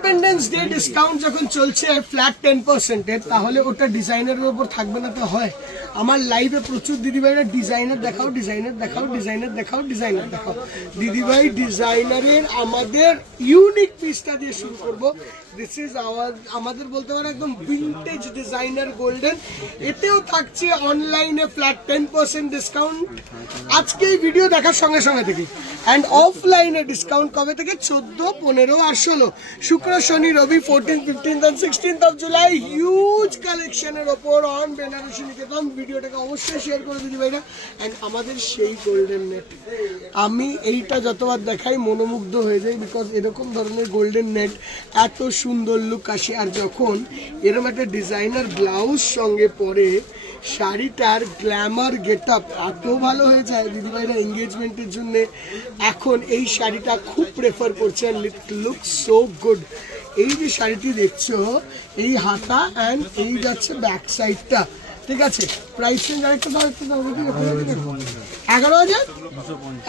Independence day discount যখন চলছে flat 10%, তাহলে ওটা ডিজাইনারের উপর থাকবে না তো হয়? আমার লাইভে প্রচুর দিদিভাইরা ডিজাইনার দেখাও, ডিজাইনার দেখাও, ডিজাইনার দেখাও, ডিজাইনার দেখাও। দিদিভাই ডিজাইনারের আমাদের ইউনিক পিসটা দিয়ে শুরু করব। দিস ইজ আমাদের বলতে পারো একদম ভিন্টেজ ডিজাইনার গোল্ডেন। এতেও থাকছে অনলাইনে ফ্ল্যাট 10% ডিসকাউন্ট আজকে এই ভিডিও দেখার সঙ্গে সঙ্গে থেকে। অ্যান্ড অফলাইনে ডিসকাউন্ট কবে থেকে? 14, 15 আর 16, শুক্র, শনি, রবি, 14, 15 and 16th of July। Huge কালেকশনের ওপর অন বেনারসি নিকেতন। ভিডিওটাকে অবশ্যই শেয়ার করে দিদি ভাইরা। অ্যান্ড আমাদের সেই গোল্ডেন নেট, আমি এইটা যতবার দেখাই মনোমুগ্ধ হয়ে যাই, বিকজ এরকম ধরনের গোল্ডেন নেট এত সুন্দর লুক আসে। আর যখন এরকম একটা ডিজাইনার ব্লাউজ সঙ্গে পরে শাড়িটার গ্ল্যামার গেট আপ এত ভালো হয়ে যায় দিদিভাইরা এঙ্গেজমেন্টের জন্য এখন এই শাড়িটা খুব প্রেফার করছে। And it look so good. এই যে শাড়িটি দেখছো, এই হাতা অ্যান্ড এই যাচ্ছে ব্যাক সাইডটা, ঠিক আছে? প্রাইস রেঞ্জ আরেকটা দাও, একটু দাও।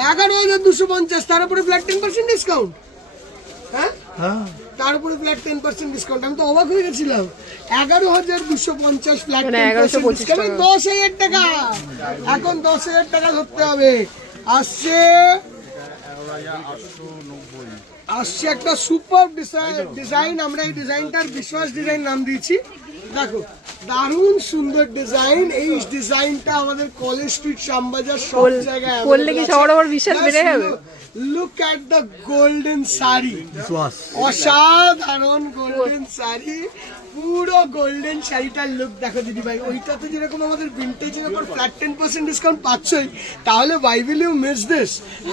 11,250, তার উপরে ফ্ল্যাট 10% ডিসকাউন্ট। হ্যাঁ, তার উপরে ফ্ল্যাট 10% ডিসকাউন্ট। আমি তো অবাক হয়ে গেছিলাম। 11,250 ফ্ল্যাট 10% ডিসকাউন্ট, 10,000 টাকা। এখন 10,000 টাকা ধরতে হবে। আসছে একটা সুপার ডিজাইন। আমরা এই ডিজাইনটার বিশ্বাস ডিজাইন নাম দিয়েছি। দেখো দারুণ সুন্দর ডিজাইন। এই ডিজাইনটা আমাদের কলেজ স্ট্রিট, শ্যামবাজার সব জায়গায় বললে কি সবার আবার বিশ্বাস বেড়ে যাবে। Look at the golden sari, অসাধারণ গোল্ডেন শাড়ি, পুরো গোল্ডেন শাড়িটার লুক দেখো দিদি ভাই। ওইটাতে যেরকম আমাদের ভিন্টেজের উপর ফ্ল্যাট 10% ডিসকাউন্ট পাচ্ছই, তাহলে why will you miss this?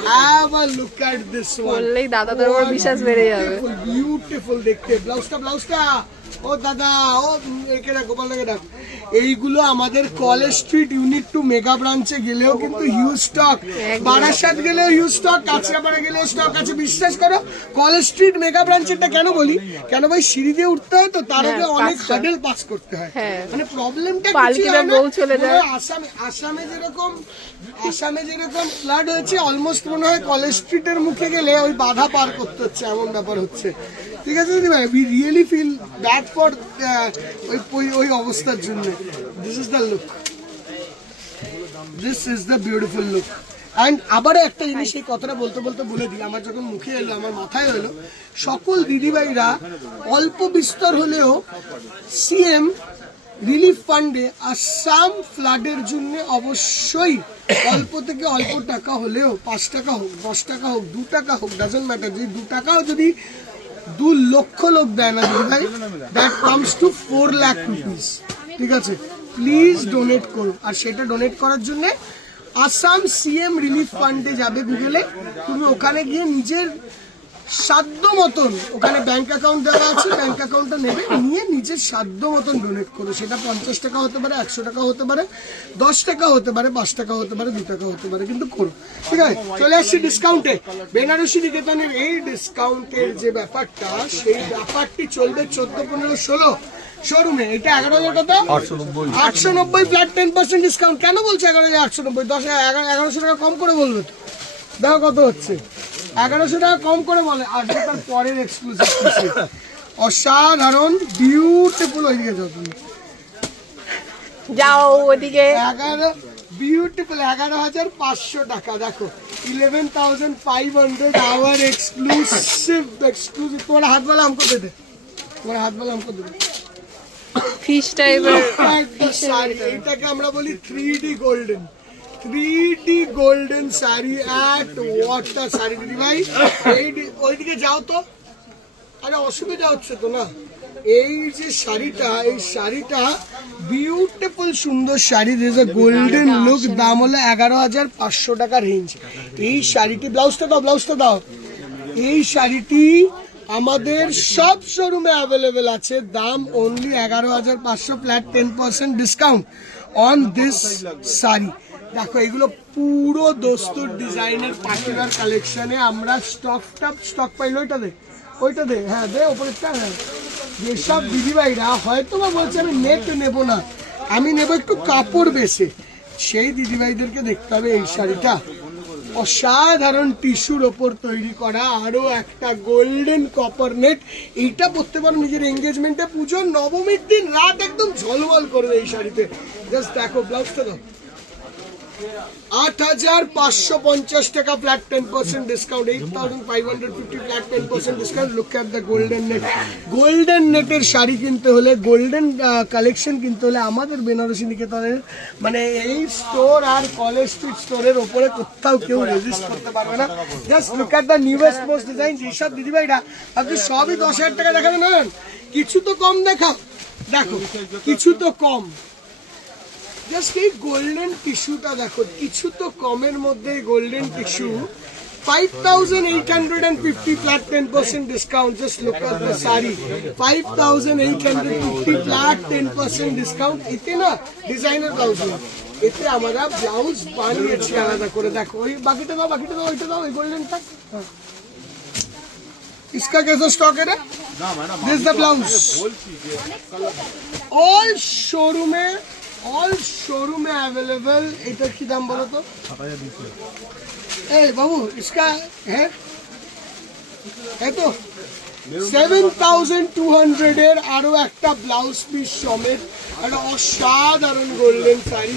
Have a look at this one. বললেই দাদাদের উপর বিশ্বাস বেড়ে যাবে। বিউটিফুল দেখতে। ব্লাউজটা ও দাদা, ও একে রাখো, ভালো লাগে রাখো। এইগুলো আমাদের কলেজ স্ট্রিট ইউনিট 2 মেগা ব্রাঞ্চে গেলেও কিন্তু হিউজ স্টক, বারাসাত গেলেও হিউজ স্টক, কাঁচরাপাড়া গেলেও স্টক আছে। বিশ্বাস করো কলেজ স্ট্রিট মেগা ব্রাঞ্চেরটা কেন বলি, কেন ভাই সিঁড়ি দিয়ে উঠতে হয় তো, তার আগে অনেক হার্ডেল পাস করতে হয়। মানে প্রবলেমটা কিছু হয় আসামে যেরকম ফ্লাড হয়েছে, অলমোস্ট মনে হয় কলেজ স্ট্রিটের মুখে গেলে ওই বাধা পার করতে হচ্ছে, এমন ব্যাপার হচ্ছে। ঠিক আছে দিদি ভাই, we really feel bad for ওই অবস্থার জন্য। This is the look, this is the beautiful look. And আবার একটা জিনিস, এই কথাটা বলতে বলতে বলে দিই, আমার যখন মুখে এলো, আমার মাথায় এলো, সকল দিদিভাইরা অল্প বিস্তর হলেও সিএম রিলিফ ফান্ডে আসাম ফ্লাডের জন্য অবশ্যই অল্প থেকে অল্প টাকা হলেও, 5 টাকা হোক, 10 টাকা হোক, 2 টাকা হোক, ডাজন্ট ম্যাটার, যদি 2 টাকাও যদি 2 লক্ষ লোক দেয় না দিদি ভাই, that comes to 4 lakh rupees. ঠিক আছে, প্লিজ ডোনেট করুন। আর সেটা ডোনেট করার জন্য আসাম সিএম রিলিফ ফান্ডে যাবে গুগলে, তুমি ওখানে গিয়ে নিজের সাধ্য মতন, ওখানে ব্যাংক অ্যাকাউন্ট দেওয়া আছে, ব্যাংক অ্যাকাউন্টটা নেবে, নিয়ে নিজের সাধ্য মতন ডোনেট করো। সেটা 50 টাকা হতে পারে, 100 টাকা হতে পারে, 10 টাকা হতে পারে, 5 টাকা হতে পারে, 2 টাকা হতে পারে, কিন্তু করো। ঠিক আছে, চলে আসছি ডিসকাউন্টে। বেনারসি নিকেতনের এই ডিসকাউন্টের যে ব্যাপারটা, সেই ব্যাপারটি চলবে 14, 15, 16 শোরুমে। এটা 11,000 কত? 890 ফ্ল্যাট 10% ডিসকাউন্ট। কেন বলছে 11,890? 1100 টাকা কম করে বলবে তো। দেখো কত হচ্ছে, 1100 টাকা কম করে বলে। আর তার পরের এক্সক্লুসিভ অসাধারণ বিউটিফুল। ওইদিকে যাও তুমি, যাও ওদিকে। বিউটিফুল 11,500 টাকা। দেখো 11,500 আওয়ার এক্সক্লুসিভ। তোমার হাত বলা আমকো দে দে, তোমার হাত বলা আমকো দে দে। ফিশ টাইপের শাড়ি, এইটাকে আমরা বলি 3D golden. 3D golden sari at water sari দিদি ভাই। ওইদিকে যাও তো, আরে অসুবিধা হচ্ছে তো না। এই যে শাড়িটা, এই শাড়িটা বিউটিফুল সুন্দর sari, this A golden look. দাম হলো 11,500 টাকা রেঞ্জ। এই শাড়িটি, ব্লাউজটা দাও। এই শাড়িটি আমাদের সব শোরুমে অ্যাভেলেবেল আছে। দাম only 11,500 flat 10% discount on this sari. দেখো এগুলো পুরো দস্তুর ডিজাইনের পার্টিকুলার কালেকশনে আমরা স্টক পাইলো। ওইটা দে, হ্যাঁ দে, ওপরেরটা। হ্যাঁ, যেসব দিদিভাইরা হয়তো বা বলছে আমি নেট নেবো না, আমি নেবো একটু কাপড় বেশি, সেই দিদিভাইদেরকে দেখতে হবে এই শাড়িটা। অসাধারণ টিস্যুর ওপর তৈরি করা আরো একটা গোল্ডেন কপার নেট। এইটা পরতে পারো নিজের এঙ্গেজমেন্টে, পুজোর নবমীর দিন রাত একদম ঝলমল করবে এই শাড়িতে। জাস্ট দেখো ব্লাউজটা দাও, 8,550 টাকা flat 10% discount, 8,550 flat 10% discount. Look at the golden net. Golden নেটের শাড়ি কিনতে হলে, গোল্ডেন কালেকশন কিনতে হলে আমাদের বেনারসি নিকেতনের মানে এই স্টোর আর কলেজ স্ট্রিট স্টোরের ওপরে কোথাও কেউ রেজিস্ট করতে পারবে না। Just look at the newest most design. যেসব দিদিভাইরা আপনি সবই 10,000 টাকা দেখাবেন না, কিছু তো কম দেখাও, দেখো কিছু তো কম। জাস্ট এই গোল্ডেন টিস্যুটা দেখো, কিছু তো কমের মধ্যে golden tissue, 5,850 flat 10% discount. Just look at the sari, 5,850 flat 10% discount. এতে না ডিজাইনার ব্লাউজ না, এতে আমরা ব্লাউজ বানিয়েছি আলাদা করে। দেখো ওই বাকিটা দাও, বাকিটা দাও, ওইটা দাও, ওই গোল্ডেনটা। इसका कैसा स्टॉक है? This the blouse all showroom में अवेलेबल। এটার কি দাম বলো তো? এই বাবু इसका है तो 7,200 এর আরো একটা ব্লাউজ পিস সমেত একটা অসাধারণ গোল্ডেন শাড়ি।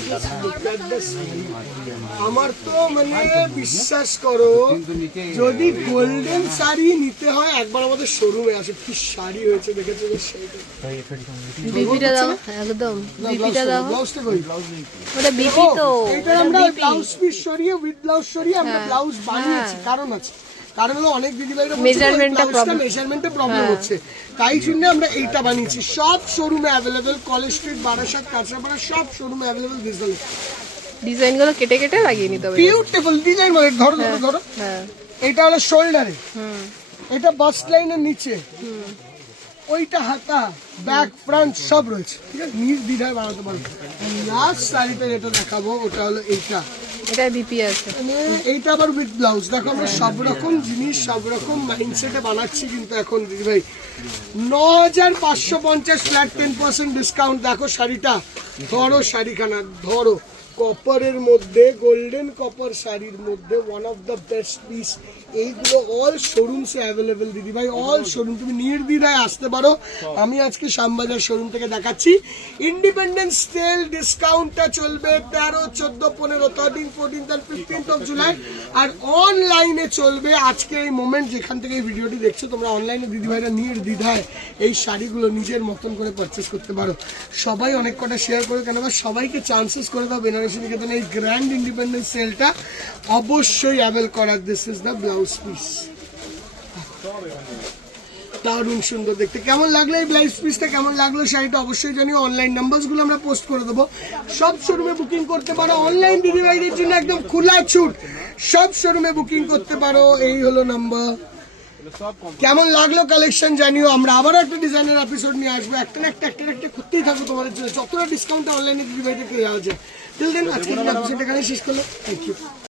আমার তো মানে বিশ্বাস করো, যদি গোল্ডেন শাড়ি নিতে হয় একবার আমাদের শোরুমে আসে। কি শাড়ি হয়েছে দেখেছো? বিপিটা দাও, একদম বিপিটা দাও। ব্লাউজটা কই? ওটা বিপি তো, এটা আমরা ব্লাউজ পিস সরিয়ে উইথ ব্লাউজ সরিয়ে আমরা ব্লাউজ বানিয়েছি। কারণ আছে, কারণ হলো অনেক দিদিভাইরা মেজারমেন্টে প্রবলেম হচ্ছে, তাই জন্য আমরা এইটা বানিয়েছি। সব শোরুমে available, college street, Barasat, Kanchrapara সব শোরুমে অ্যাভেলেবেল। ডিজাইনগুলো কেটে কেটে লাগিয়ে নিতে হবে। বিউটিফুল ডিজাইন মানে ধরো ধরো ধরো। হ্যাঁ, এটা হলো শোল্ডারে, এটা বাস্ট লাইনের নিচে, ওইটা হাতা, ব্যাক ফ্রন্ট সব রয়েছে, ঠিক আছে? নির্দ্বিধায় বানাতে পারবো। লাস্ট শাড়িটা যেটা দেখাবো ওটা হলো এইটা, এটা বিপি আছে। মানে এইটা আবার উইথ ব্লাউজ। দেখো আমরা সব রকম জিনিস সব রকম মাইন্ডসেটে বানাচ্ছি কিন্তু এখন দিদিভাই। 9,550 ফ্ল্যাট 10% ডিসকাউন্ট। দেখো শাড়িটা, ধরো শাড়িখানা, ধরো কপারের মধ্যে, গোল্ডেন কপার শাড়ির মধ্যে one of the best piece. এইগুলো অল শোরুমসে অ্যাভেলেবেল দিদিভাই, অল শোরুম। তুমি নির্দ্বিধায় আসতে পারো। আমি আজকে শ্যামবাজার শোরুম থেকে দেখাচ্ছি। ইন্ডিপেন্ডেন্স সেল ডিসকাউন্টটা চলবে 13, 14, 15, 13, 14 আর 15 অফ জুলাই। আর অনলাইনে চলবে আজকে এই মোমেন্ট, যেখান থেকে এই ভিডিওটি দেখছো তোমরা অনলাইনে দিদিভাইরা নির্দ্বিধায় এই শাড়িগুলো নিজের মতন করে পারচেস করতে পারো। সবাই অনেক কটা শেয়ার করে, কেন বা সবাইকে চান্সেস করে দাও বেনারসি নিকেতনে এই গ্র্যান্ড ইন্ডিপেন্ডেন্স সেলটা অবশ্যই অ্যাভেল করার। This is the blouse piece, দারুণ সুন্দর দেখতে। কেমন লাগলো এই ব্লাউজ পিসটা, কেমন লাগলো শাড়িটা অবশ্যই জানিও। অনলাইন নাম্বারসগুলো আমরা পোস্ট করে দেবো, সব শোরুমে বুকিং করতে পারো। অনলাইন দিদিভাইদের জন্য একদম খোলা ছুট, সব শোরুমে বুকিং করতে পারো। এই হলো নাম্বার। কেমন লাগলো কালেকশন জানিও। আমরা আবারও একটা ডিজাইনের এপিসোড নিয়ে আসবো। একটা না একটা করতেই থাকবো তোমাদের জন্য, যতটা ডিসকাউন্ট অনলাইনে দিদিভাইদের পেয়ে যাওয়া যায়। টিল দেন আজকে এপিসোড এখানে শেষ করলো। Thank you.